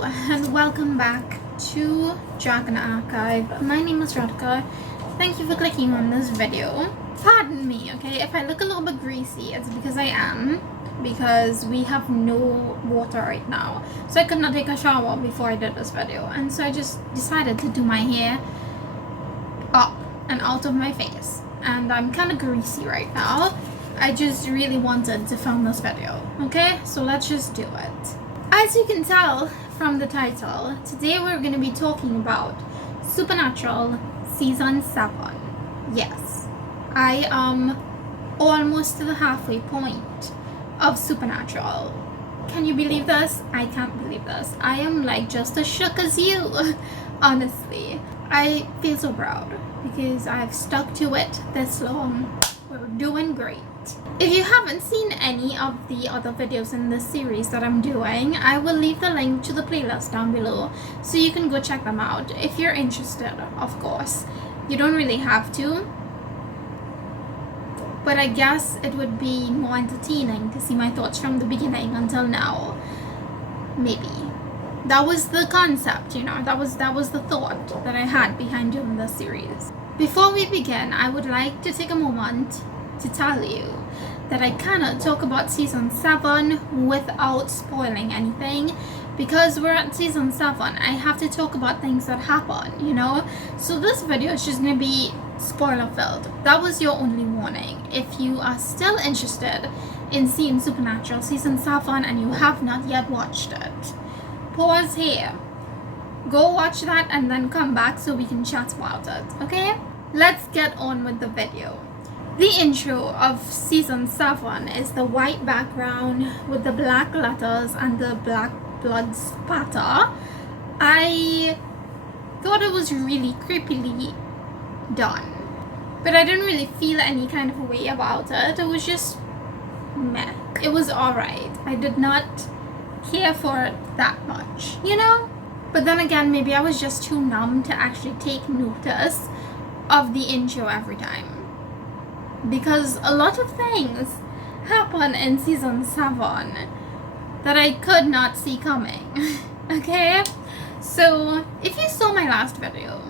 Hello and welcome back to Dragon Archive. My name is Radhika. Thank you for clicking on this video. Pardon me, okay, if I look a little bit greasy, it's because I am. Because we have no water right now. So I could not take a shower before I did this video. And so I just decided to do my hair up and out of my face. And I'm kind of greasy right now. I just really wanted to film this video. Okay, so let's just do it. As you can tell from the title, today we're going to be talking about Supernatural Season 7. Yes, I am almost to the halfway point of Supernatural. Can you believe this? I can't believe this. I am like just as shook as you, honestly. I feel so proud because I've stuck to it this long. We're doing great. If you haven't seen any of the other videos in this series that I'm doing, I will leave the link to the playlist down below so you can go check them out if you're interested, of course. You don't really have to, but I guess it would be more entertaining to see my thoughts from the beginning until now. Maybe. That was the concept, you know, that was the thought that I had behind doing this series. Before we begin, I would like to take a moment to tell you that I cannot talk about season 7 without spoiling anything, because we're at season 7. I have to talk about things that happen, you know. So this video is just gonna be spoiler filled. That was your only warning. If you are still interested in seeing Supernatural season 7 and you have not yet watched it, pause here, go watch that and then come back so we can chat about it. Okay, let's get on with the video. The intro of season 7 is the white background with the black letters and the black blood spatter. I thought it was really creepily done, but I didn't really feel any kind of a way about it. It was just meh. It was alright. I did not care for it that much, you know? But then again, maybe I was just too numb to actually take notice of the intro every time. Because a lot of things happen in season 7 that I could not see coming. Okay? So, if you saw my last video,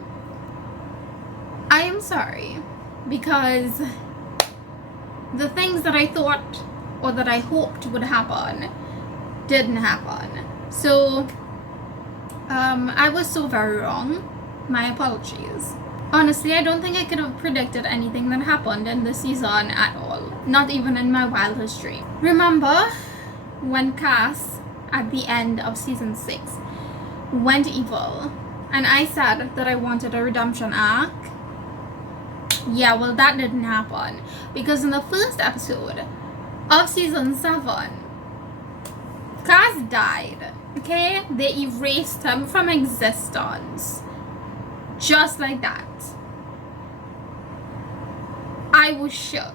I am sorry, because the things that I thought or that I hoped would happen didn't happen. So, I was so very wrong. My apologies. Honestly, I don't think I could have predicted anything that happened in this season at all. Not even in my wildest dream. Remember when Cass, at the end of season 6, went evil, and I said that I wanted a redemption arc? Yeah, well, that didn't happen. Because in the first episode of season 7, Cass died. Okay? They erased him from existence. Just like that. I was shook.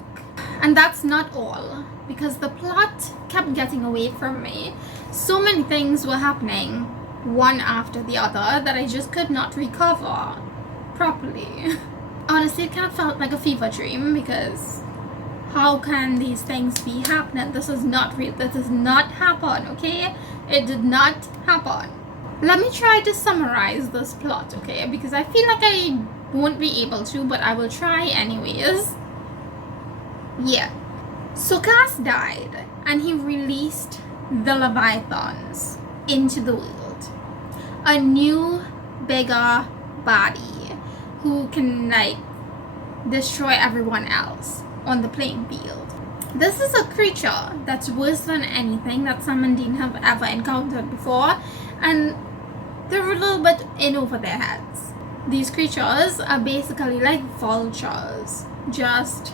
And that's not all, because the plot kept getting away from me. So many things were happening, one after the other, that I just could not recover properly. Honestly, it kind of felt like a fever dream, because how can these things be happening? This is not real. This does not happen, okay? It did not happen. Let me try to summarize this plot, okay? Because I feel like I won't be able to, but I will try anyways. Yeah. So Cass died, and he released the Leviathans into the world. A new, bigger body who can, like, destroy everyone else on the playing field. This is a creature that's worse than anything that Sam and Dean have ever encountered before, and they're a little bit in over their heads. These creatures are basically like vultures, just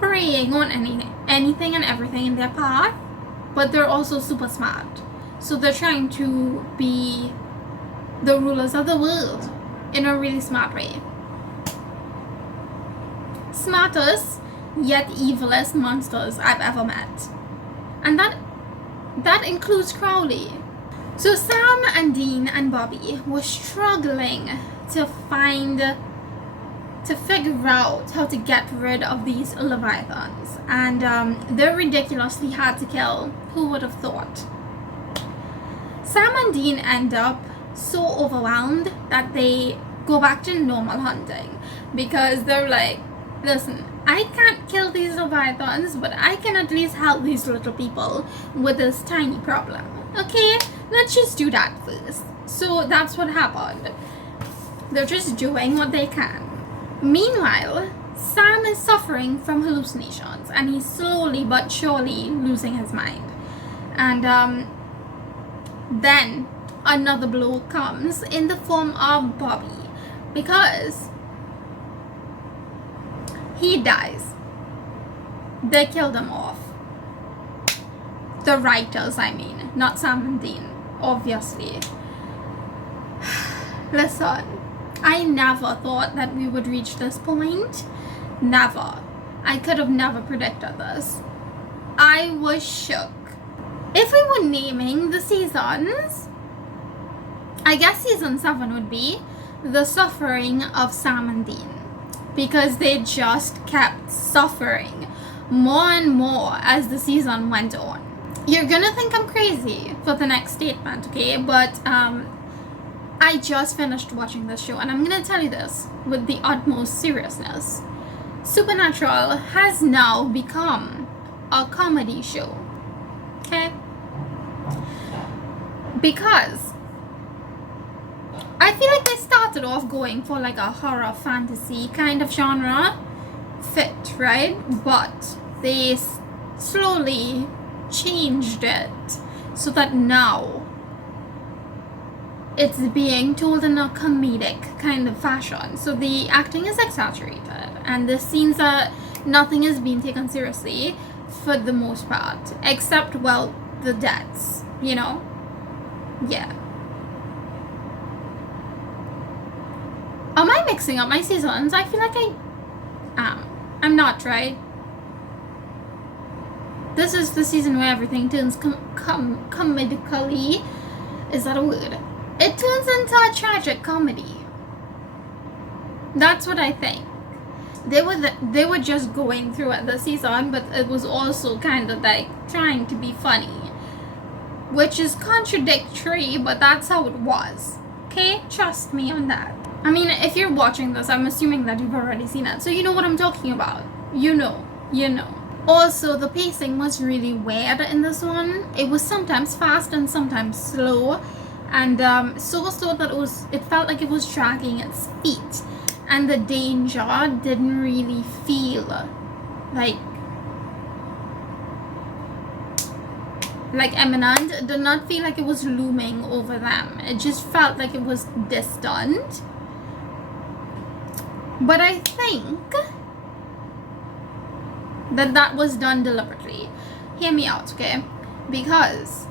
preying on anything and everything in their path, but they're also super smart. So they're trying to be the rulers of the world in a really smart way. Smartest, yet evilest monsters I've ever met. And that includes Crowley. So Sam and Dean and Bobby were struggling to figure out how to get rid of these Leviathans. And they're ridiculously hard to kill. Who would have thought? Sam and Dean end up so overwhelmed that they go back to normal hunting because they're like, listen, I can't kill these leviathans, but I can at least help these little people with this tiny problem. Okay, let's just do that first. So that's what happened. They're just doing what they can. Meanwhile, Sam is suffering from hallucinations and he's slowly but surely losing his mind. And then another blow comes in the form of Bobby, because he dies. They killed him off. The writers, I mean, not Sam and Dean, obviously. Listen, I never thought that we would reach this point. Never. I could have never predicted this. I was shook. If we were naming the seasons, I guess season 7 would be The Suffering of Sam and Dean, because they just kept suffering more and more as the season went on. You're gonna think I'm crazy for the next statement, okay? But I just finished watching this show and I'm gonna tell you this with the utmost seriousness. Supernatural has now become a comedy show, okay? Because I feel like they started off going for like a horror fantasy kind of genre fit, right? But they slowly changed it so that now it's being told in a comedic kind of fashion. So the acting is exaggerated and the scenes are, nothing is being taken seriously for the most part, except, well, the deaths, you know? Yeah. Am I mixing up my seasons? I feel like I am. I'm not, right? This is the season where everything turns comedically. Is that a word? It turns into a tragic comedy. That's what I think. They were just going through it this season, but it was also kind of like trying to be funny, which is contradictory, but that's how it was. Okay, trust me on that. I mean, if you're watching this, I'm assuming that you've already seen it, so you know what I'm talking about. You know. Also, the pacing was really weird in this one. It was sometimes fast and sometimes slow, and so that it felt like it was dragging its feet, and the danger didn't really feel like imminent. It did not feel like it was looming over them. It just felt like it was distant. But I think that was done deliberately. Hear me out, okay? Because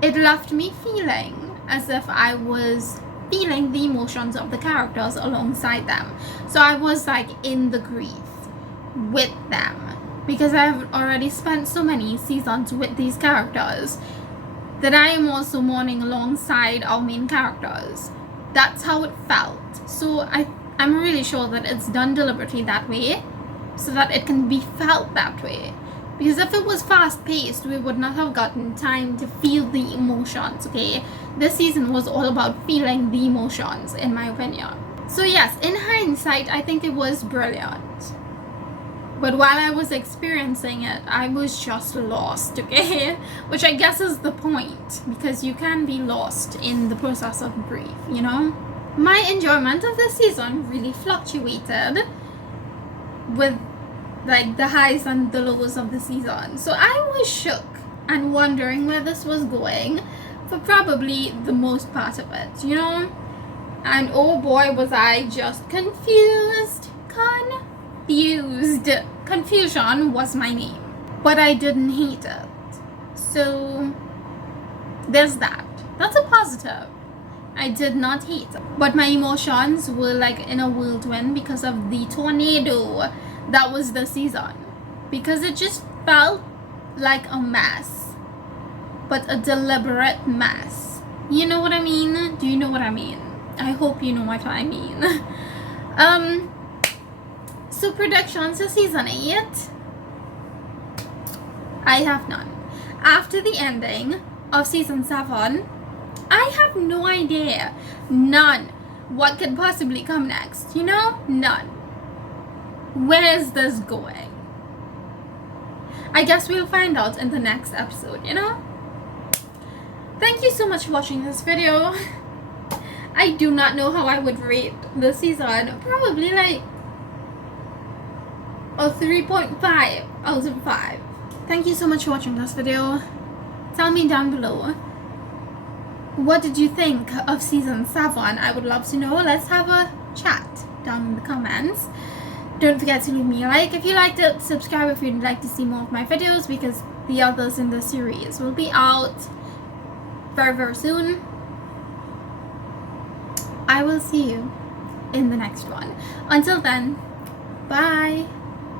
it left me feeling as if I was feeling the emotions of the characters alongside them. So I was like in the grief with them, because I have already spent so many seasons with these characters that I am also mourning alongside our main characters. That's how it felt. So I'm really sure that it's done deliberately that way, so that it can be felt that way. Because if it was fast-paced, we would not have gotten time to feel the emotions, okay? This season was all about feeling the emotions, in my opinion. So yes, in hindsight, I think it was brilliant. But while I was experiencing it, I was just lost, okay? Which I guess is the point, because you can be lost in the process of grief, you know? My enjoyment of this season really fluctuated with like the highs and the lows of the season. So I was shook and wondering where this was going for probably the most part of it, you know? And oh boy, was I just confused. Confusion was my name. But I didn't hate it. So there's that. That's a positive. I did not hate it. But my emotions were like in a whirlwind because of the tornado that was the season. Because it just felt like a mess. But a deliberate mess. You know what I mean? Do you know what I mean? I hope you know what I mean. So predictions for season 8. I have none. After the ending, of season 7, I have no idea. None. What could possibly come next? You know? None. Where is this going? I guess we'll find out in the next episode, you know? Thank you so much for watching this video. I do not know how I would rate the season. Probably like a 3.5 out of 5. Thank you so much for watching this video. Tell me down below, what did you think of season 7? I would love to know. Let's have a chat down in the comments. Don't forget to leave me a like if you liked it. Subscribe if you'd like to see more of my videos, because the others in the series will be out very, very soon. I will see you in the next one. Until then, bye.